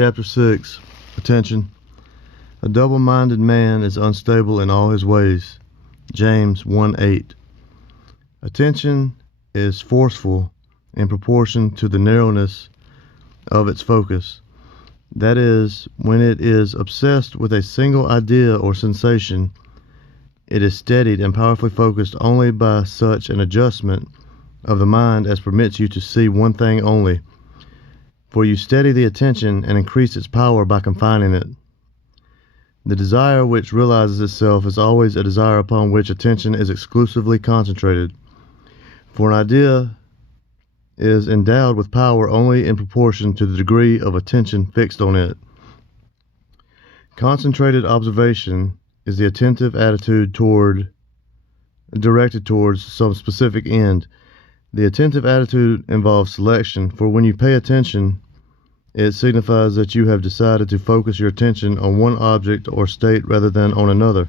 Chapter 6. Attention. A double-minded man is unstable in all his ways. James 1:8. Attention is forceful in proportion to the narrowness of its focus. That is, when it is obsessed with a single idea or sensation, it is steadied and powerfully focused only by such an adjustment of the mind as permits you to see one thing only. For you steady the attention and increase its power by confining it. The desire which realizes itself is always a desire upon which attention is exclusively concentrated. For an idea is endowed with power only in proportion to the degree of attention fixed on it. Concentrated observation is the attentive attitude directed towards some specific end. The attentive attitude involves selection, for when you pay attention, it signifies that you have decided to focus your attention on one object or state rather than on another.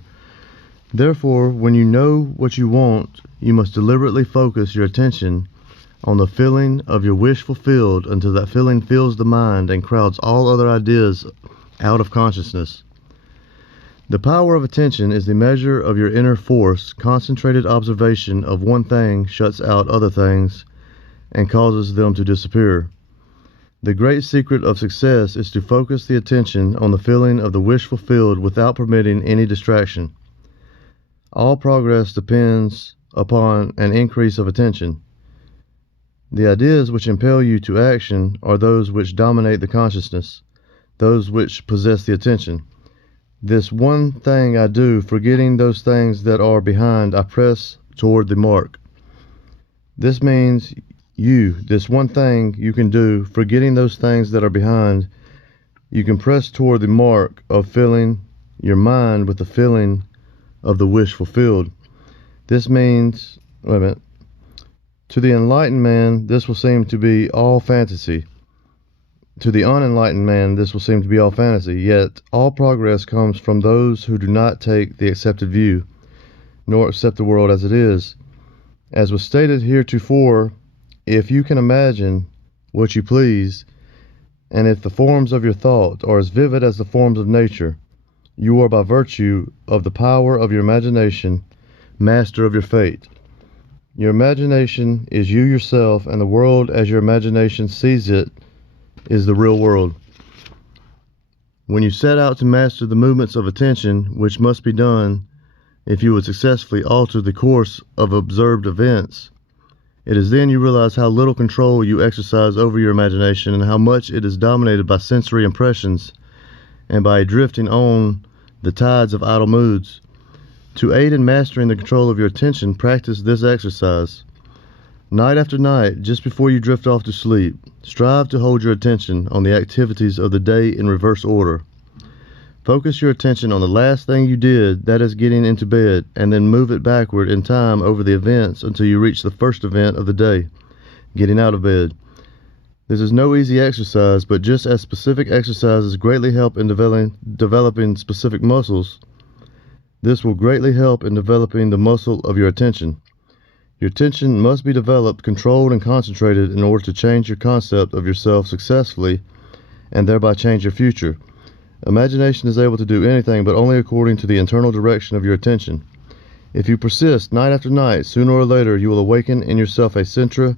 Therefore, when you know what you want, you must deliberately focus your attention on the feeling of your wish fulfilled until that feeling fills the mind and crowds all other ideas out of consciousness. The power of attention is the measure of your inner force. Concentrated observation of one thing shuts out other things and causes them to disappear. The great secret of success is to focus the attention on the feeling of the wish fulfilled without permitting any distraction. All progress depends upon an increase of attention. The ideas which impel you to action are those which dominate the consciousness, those which possess the attention. This one thing I do, forgetting those things that are behind, I press toward the mark. This means this one thing you can do, forgetting those things that are behind, you can press toward the mark of filling your mind with the feeling of the wish fulfilled. This means, to the enlightened man, this will seem to be all fantasy. To the unenlightened man, this will seem to be all fantasy, yet all progress comes from those who do not take the accepted view, nor accept the world as it is. As was stated heretofore, if you can imagine what you please, and if the forms of your thought are as vivid as the forms of nature, you are by virtue of the power of your imagination, master of your fate. Your imagination is you yourself, and the world as your imagination sees it is the real world. When you set out to master the movements of attention, which must be done if you would successfully alter the course of observed events, it is then you realize how little control you exercise over your imagination and how much it is dominated by sensory impressions and by drifting on the tides of idle moods. To aid in mastering the control of your attention, practice this exercise. Night after night, just before you drift off to sleep, strive to hold your attention on the activities of the day in reverse order. Focus your attention on the last thing you did, that is getting into bed, and then move it backward in time over the events until you reach the first event of the day, getting out of bed. This is no easy exercise, but just as specific exercises greatly help in developing specific muscles, this will greatly help in developing the muscle of your attention. Your attention must be developed, controlled, and concentrated in order to change your concept of yourself successfully and thereby change your future. Imagination is able to do anything, but only according to the internal direction of your attention. If you persist night after night, sooner or later you will awaken in yourself a centre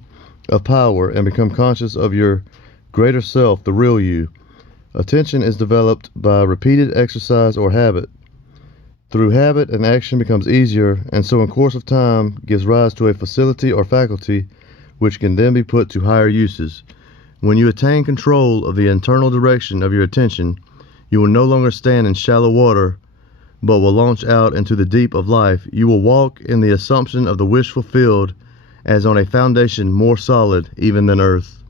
of power and become conscious of your greater self, the real you. Attention is developed by repeated exercise or habit. Through habit, an action becomes easier, and so in course of time gives rise to a facility or faculty which can then be put to higher uses. When you attain control of the internal direction of your attention, you will no longer stand in shallow water, but will launch out into the deep of life. You will walk in the assumption of the wish fulfilled as on a foundation more solid even than earth.